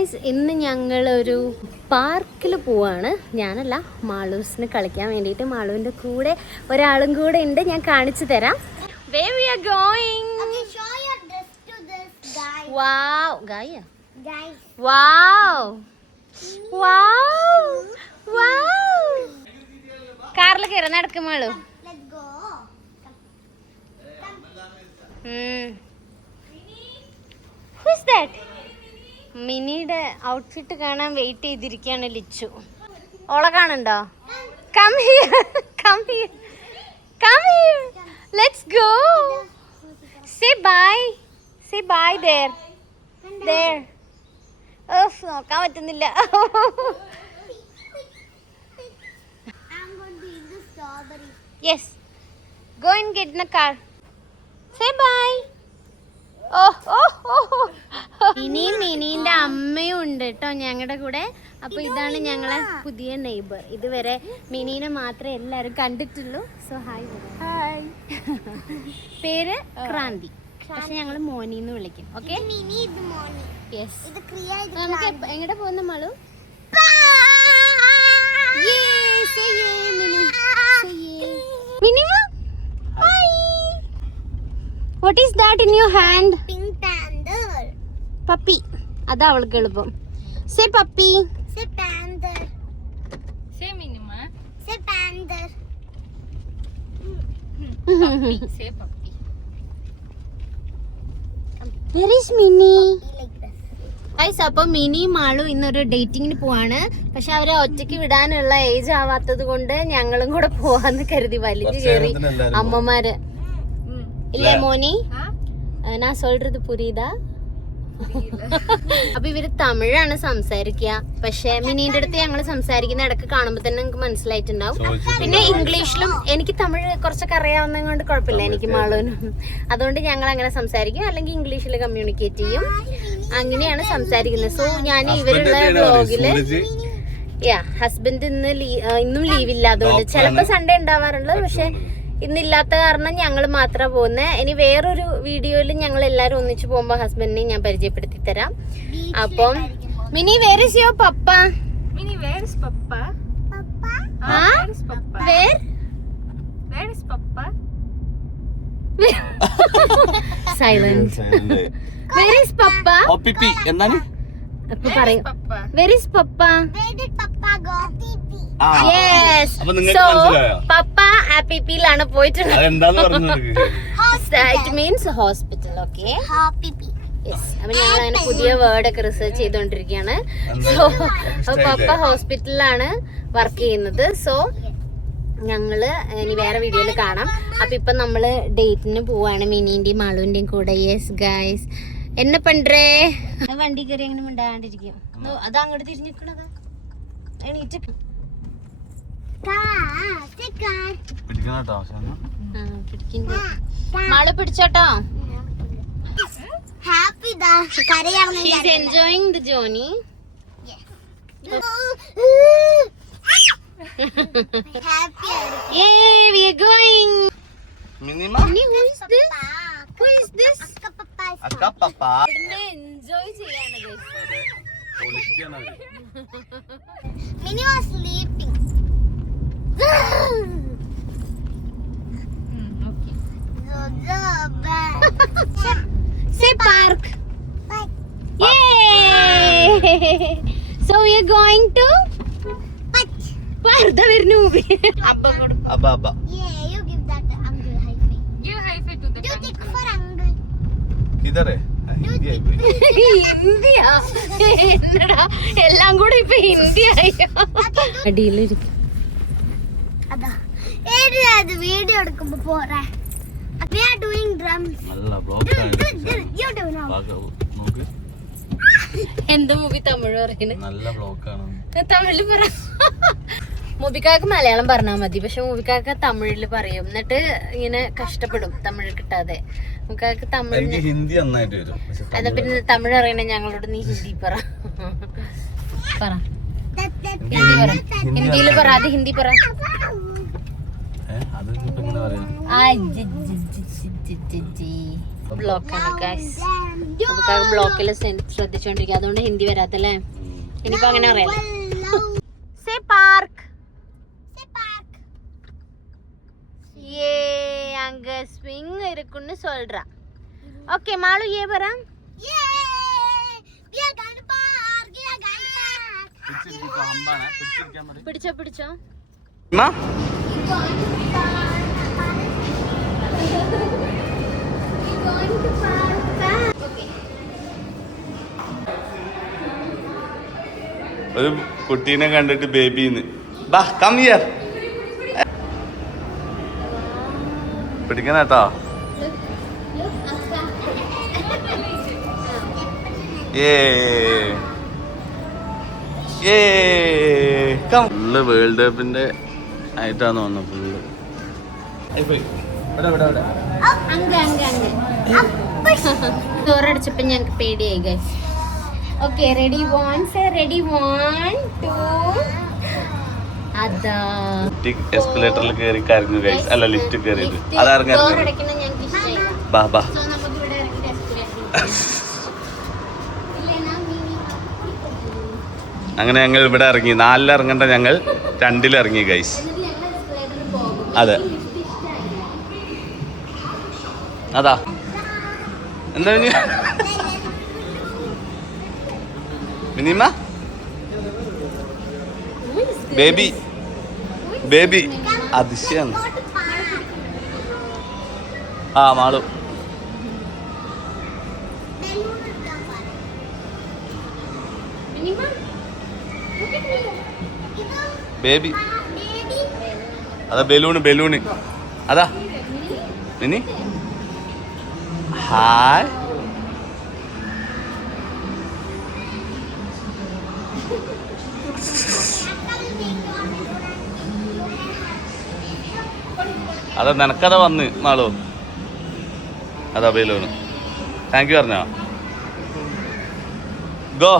Guys, ഇന്ന് ഞങ്ങളൊരു പാർക്കിൽ പോവാണ്. ഞാനല്ല, മാളൂസിന് കളിക്കാൻ വേണ്ടിയിട്ട്. മാളുവിൻ്റെ കൂടെ ഒരാളും കൂടെ ഉണ്ട്, ഞാൻ കാണിച്ചു തരാം. Where we are going? Okay, show your dress to this guy. Wow, Gaia. Guys. Wow. Wow. Wow. കാറിൽ കയറി നടക്കും Malu. Let's go. Who is that? മിനിയുടെ ഔട്ട്ഫിറ്റ് കാണാൻ വെയിറ്റ് ചെയ്തിരിക്കുകയാണ് ലിച്ചു. ഓളെ കാണണ്ടോ? Come here. Come here. Come here. Let's go. Say bye. Say bye there. There. നോക്കാൻ പറ്റുന്നില്ല. I'm going to eat the strawberry. Yes. Go and get in the car. Say bye. ഇനിയും മിനിന്റെ അമ്മയും ഉണ്ട് കേട്ടോ ഞങ്ങളുടെ കൂടെ. അപ്പൊ ഇതാണ് ഞങ്ങളെ പുതിയ നെയ്ബർ. ഇതുവരെ മിനീനെ മാത്രമേ എല്ലാരും കണ്ടിട്ടുള്ളൂ. So hi. ഹായ്. പേര് ക്രാന്തി, പക്ഷെ ഞങ്ങള് മോനിന്ന് വിളിക്കും. Okay, yes. നമുക്ക് എങ്ങോട്ട് പോകുന്ന Malu? What is that in your hand? Pink panther. Puppy. അതാ അവൾക്ക് എളുപ്പം. Say puppy. Say panther. Say Minima. Say panther. Puppy. Say puppy. Where is Minnie? Like this. Guys, അപ്പൊ മിനി മാളു ഇന്നൊരു ഡേറ്റിങ്ങിന് പോവാണ്. പക്ഷെ അവരെ ഒറ്റയ്ക്ക് വിടാനുള്ള ഏജ് ആവാത്തത് കൊണ്ട് ഞങ്ങളും കൂടെ പോവാന്ന് കരുതി വലിഞ്ഞു കയറി അമ്മമാര്. ഇല്ലേ മോനി? ഞാൻ சொல்றது പുരിയുതാ? അപ്പൊ ഇവര് തമിഴാണ് സംസാരിക്കുക. പക്ഷെ മിനിന്റെ അടുത്ത് ഞങ്ങൾ സംസാരിക്കുന്ന ഇടക്ക് കാണുമ്പോ തന്നെ നിങ്ങൾക്ക് മനസ്സിലായിട്ടുണ്ടാവും. പിന്നെ ഇംഗ്ലീഷിലും എനിക്ക് തമിഴ് കുറച്ചൊക്കെ അറിയാവുന്നത് കൊണ്ട് കുഴപ്പമില്ല എനിക്ക് മാളുവിനും. അതുകൊണ്ട് ഞങ്ങൾ അങ്ങനെ സംസാരിക്കും, അല്ലെങ്കിൽ ഇംഗ്ലീഷിൽ കമ്മ്യൂണിക്കേറ്റ് ചെയ്യും. അങ്ങനെയാണ് സംസാരിക്കുന്നത്. സോ ഞാൻ ഇവരുള്ള വ്ലോഗില് ഹസ്ബൻഡ് ഇന്നും ലീവില്ല, അതുകൊണ്ട് ചിലപ്പോ സൺഡേ ഉണ്ടാവാറുണ്ട്. പക്ഷെ ഇന്നില്ലാത്ത കാരണം ഞങ്ങൾ മാത്രമാണ് പോകുന്നത്. ഇനി വേറൊരു വീഡിയോയിൽ ഞങ്ങൾ എല്ലാരും ഒന്നിച്ചു പോകുമ്പോ ഹസ്ബൻഡിനെ ഞാൻ പരിചയപ്പെടുത്തി തരാം. അപ്പം Minnie, where is your papa? Minnie, where is Papa? Papa. Where is Papa? Where is Papa? Silent. Where is papa? പിപ്പി എന്താണ്? അപ്പൊ പറയും, where is papa? Where did Papa go? Yes. So papa ആപ്പിപ്പിയിലാണ് പോയിട്ടുള്ളത്. അതെന്താന്ന് പറഞ്ഞു. It means hospital. Okay, Happy. Yes. അപ്പൊ ഞങ്ങൾ അങ്ങനെ പുതിയ വേർഡ് ഒക്കെ റിസർച്ച് ചെയ്തോണ്ടിരിക്കുകയാണ്. സോ പപ്പ ഹോസ്പിറ്റലിലാണ് വർക്ക് ചെയ്യുന്നത്. സോ ഞങ്ങള് ഇനി വേറെ വീഡിയോയിൽ കാണാം. അപ്പൊ ഇപ്പൊ നമ്മള് ഡേറ്റിന് പോവാണ് മിനിന്റെയും മാളുവിന്റെയും കൂടെ. യെസ് ഗൈസ്, എന്നെ പണ്ടേ വണ്ടി കയറി അങ്ങനെ മിണ്ടാണ്ടിരിക്കും. അത് അങ്ങോട്ട് തിരിഞ്ഞിക്കണത് എണീറ്റ് mall പിടിച്ചോട്ടോ. Happy da. She's enjoying the journey. Happy. Yay, we are going. Minima Who is this? Who is this? അക്ക പപ്പ എൻജോയ് ചെയ്യാണ് Minnie was sleeping. Okay. Say park. Yay! So we are going to park. വരുന്നു അബ്ബ കൊടുക്കും. അബ്ബ അബ്ബ. Yeah, you give that to uncle high five. Give high five to the Do uncle. thick for uncle. ഇതറേ Hindi ആയിപ്പോയി. ഹിന്ദിയാ? എന്നടാ എല്ലാം കൂടെ ഇപ്പൊ ഹിന്ദി ആയോ? അടിയിലിരിക്കും. അതാ ഏത് വീഡിയോ എടുക്കുമ്പോ പോരാ. We are doing drums. നല്ല ബ്ലോക്ക് ആണ്. You do now. നോക്ക്, എന്ത് മൂവി തമിഴ് പറയുന്നത്? നല്ല ബ്ലോക്ക് ആണ്. തമിഴില് പറ. മൂബിക്കാക്ക് മലയാളം പറഞ്ഞാൽ മതി, പക്ഷെ മൂബിക്കാക്ക് തമിഴില് പറയും. എന്നിട്ട് ഇങ്ങനെ കഷ്ടപ്പെടും തമിഴ് കിട്ടാതെ. മൂബിക്കാക്ക് തമിഴ് ഹിന്ദി നന്നായിട്ട് വരും. അതാ പിന്നെ തമിഴ് അറിയണ ഞങ്ങളോട് നീ ഹിന്ദി പറ. പറ ഹിന്ദി പറ. ഹിന്ദിയില് പറ. അത് ഹിന്ദി പറ. അത് ഇങ്ങനെ പറയാം. ബ്ലോക്കാണ് ഗൈസ്. നമുക്ക് ബ്ലോക്കിൽ ശ്രദ്ധിച്ചോണ്ടിരിക്കുക, അതുകൊണ്ട് ഹിന്ദി വരാത്തല്ലേ. ഇനിയിപ്പോ അങ്ങനെ പറയാം. Say park. ये அங்க ஸ்விங் இருக்குன்னு சொல்றா. ஓகே மாலு ये बरा. പിടിച്ചോ പിടിച്ചോ. ഒരു കുട്ടീനെ കണ്ടിട്ട് ബേബിന്ന് ബാ കം ഹിയർ പിടിക്കണ കേട്ടോ. ഫുള്ള് വേൾഡ് കപ്പിന്റെ ആയിട്ടാന്ന് തോന്നുന്നു. ഫുള്ള് ചോറടിച്ചപ്പോ ഞങ്ങക്ക് പേടിയായി ഗൈസ്. Okay ready 1 ready 1 2. അതാ എസ്കലേറ്ററിൽ കയറി കരഞ്ഞു ഗൈസ്. അല്ല ലിഫ്റ്റ് കയറിയത് അതറിഞ്ഞ ബാ ബാ. അങ്ങനെ ഞങ്ങൾ ഇവിടെ ഇറങ്ങി. 4 ഇറങ്ങേണ്ട ഞങ്ങൾ 2 ഇറങ്ങി ഗൈസ്. അതെ അതാ എന്താ മിനിമ ബേബി ബേബി അതിശയാണ്. ആ മാളു ബേബി അതാ ബലൂണ് അതാ മിനി. ഹായ് അതാ നിനക്കതാ വന്ന് മാളു. അതാ ബലൂണ്. താങ്ക് യു പറഞ്ഞോ. ഗോ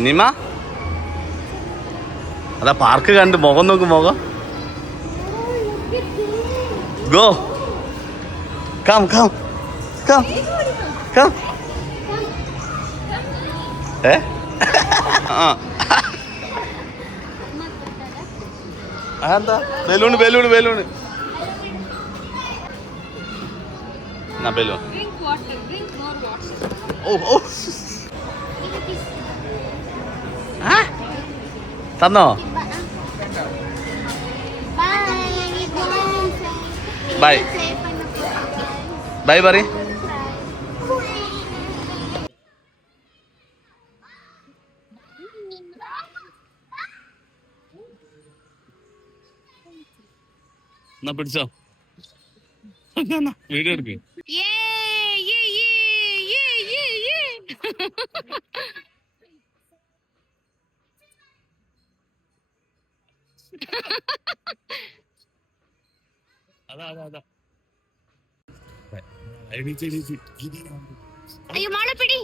ഇനിമ. അതാ പാർക്ക് കണ്ട് മുഖം നോക്കും മുഖം. Go come come come come. എന്താ ബലൂണ് ബലൂൺ എന്നാ ബലൂൺ. ഓ തന്നോ. ബൈ ബൈ പറ. എന്നാ പിടിച്ചോ വീഡിയോ എടുക്ക്. അയ്യോ മാള പിടി.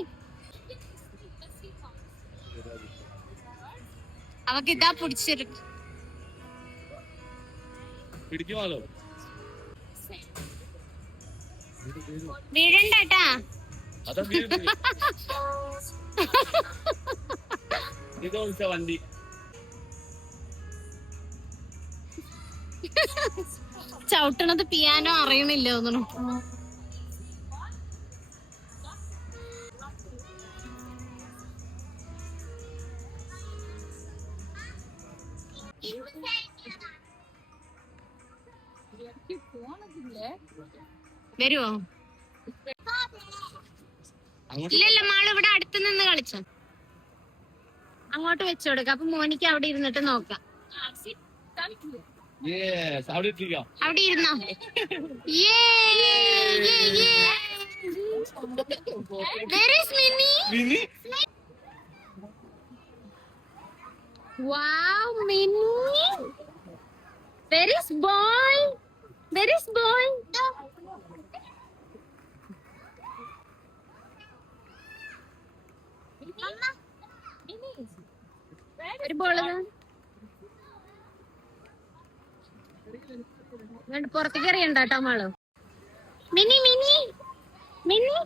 അവക്ക് ഇതാ പിടിച്ചിരിക്കും. വീഴണ്ടാട്ടാ. വണ്ടി ചവിട്ടണത് പിയാനോ അറിയണില്ല തോന്നുന്നു. വരുവോ? ഇല്ലല്ല മാള് ഇവിടെ അടുത്ത് നിന്ന് കളിച്ചോ. അങ്ങോട്ട് വെച്ചോടുക്ക. അപ്പൊ മോനിക്ക് അവിടെ ഇരുന്നിട്ട് നോക്കാം. അവിടെ ഇരുന്നോ. Where is Minnie? Wow, Minnie. Where is boy? ഒരു ബോള് പുറത്തേക്ക് എറിയണ്ട കേട്ടോ mall. Minnie, Minnie, Minnie,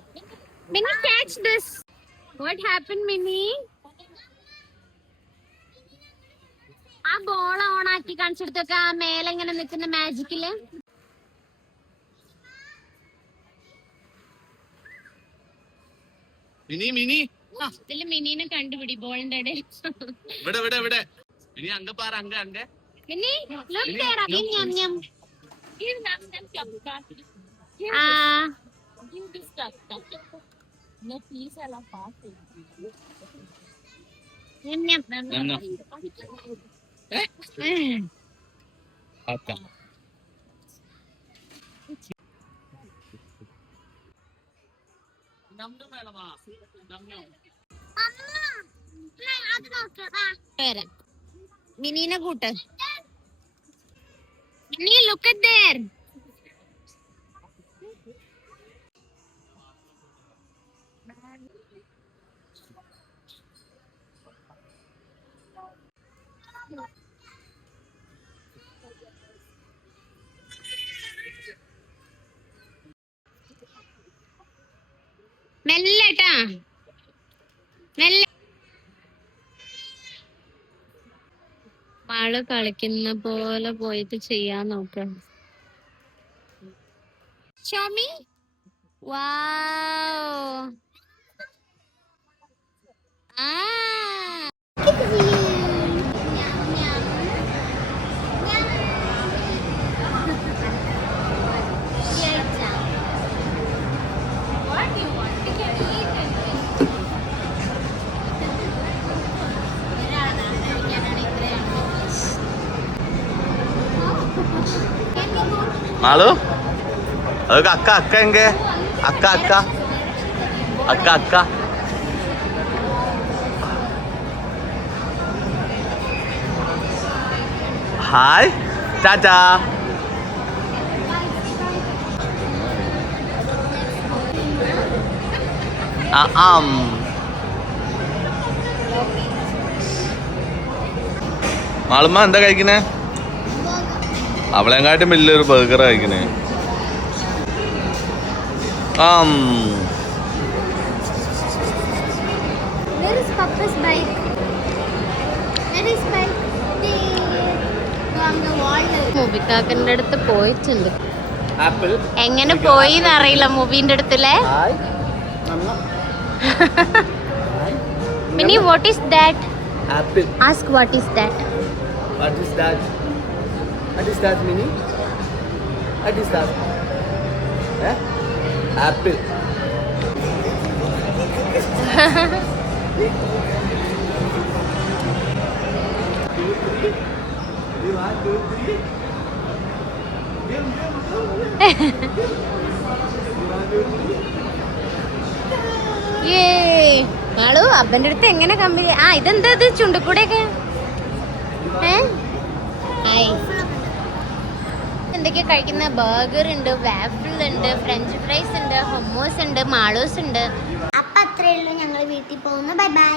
Minnie, catch this. What happened, Minnie? ആ ബോൾ ഓൺ ആക്കി കാണിച്ചെടുത്തൊക്കെ ആ മേലെ ഇങ്ങനെ നിൽക്കുന്ന മാജിക്കില്. മിനി ഇതില് മിനീനെ കണ്ടുപിടി ബോളിന്റെ ഇടയിൽ. ഇവിടെ മിനി അങ്ങ പാറ അങ്ങ മിന്നി, look there. Yum, yum. മിനീനെ കൂട്ട്. മിന്നി, look at there. മെല്ലേട്ടാ, മെല്ലെ. ആള് കളിക്കുന്ന പോലെ പോയിട്ട് ചെയ്യാൻ നോക്ക. ഷോമി, വാവ്. ആ മാളു അതൊക്കെ അക്ക എങ്ക അക്ക ഹായ് ടാറ്റാ. മാളുമ്മ എന്താ കഴിക്കണേ? അവളെങ്ങാട്ടും വലിയൊരു ബർഗർ കഴിക്കണേ. Where is Papa's bike? Where is bike? On the wall. മുബിക്കാക്കന്റെ അടുത്ത് പോയിട്ടുണ്ട്. ആപ്പിൾ എങ്ങനെ പോയി എന്നറിയില്ല മൂവിന്റെ അടുത്തല്ലേ. Mini, what is that? Apple Ask what is that? What is that? What is that, Minnie? What is that? Eh? Apple. ആളു അപ്പന്റെ അടുത്ത് എങ്ങനെ കമ്പനി. ആ ഇതെന്താ ഇത് ചുണ്ടുകൂടെയൊക്കെ? എന്തൊക്കെയാ കഴിക്കുന്ന? ബർഗർ ഉണ്ട്, വാഫിൾ ഉണ്ട്, ഫ്രഞ്ച് ഫ്രൈസ് ഉണ്ട്, ഹൊമോസ് ഉണ്ട്, മാളോസ് ഉണ്ട്. അപ്പൊ അത്രേ ഉള്ളൂ, ഞങ്ങൾ വീട്ടിൽ പോകുന്നു. Bye bye.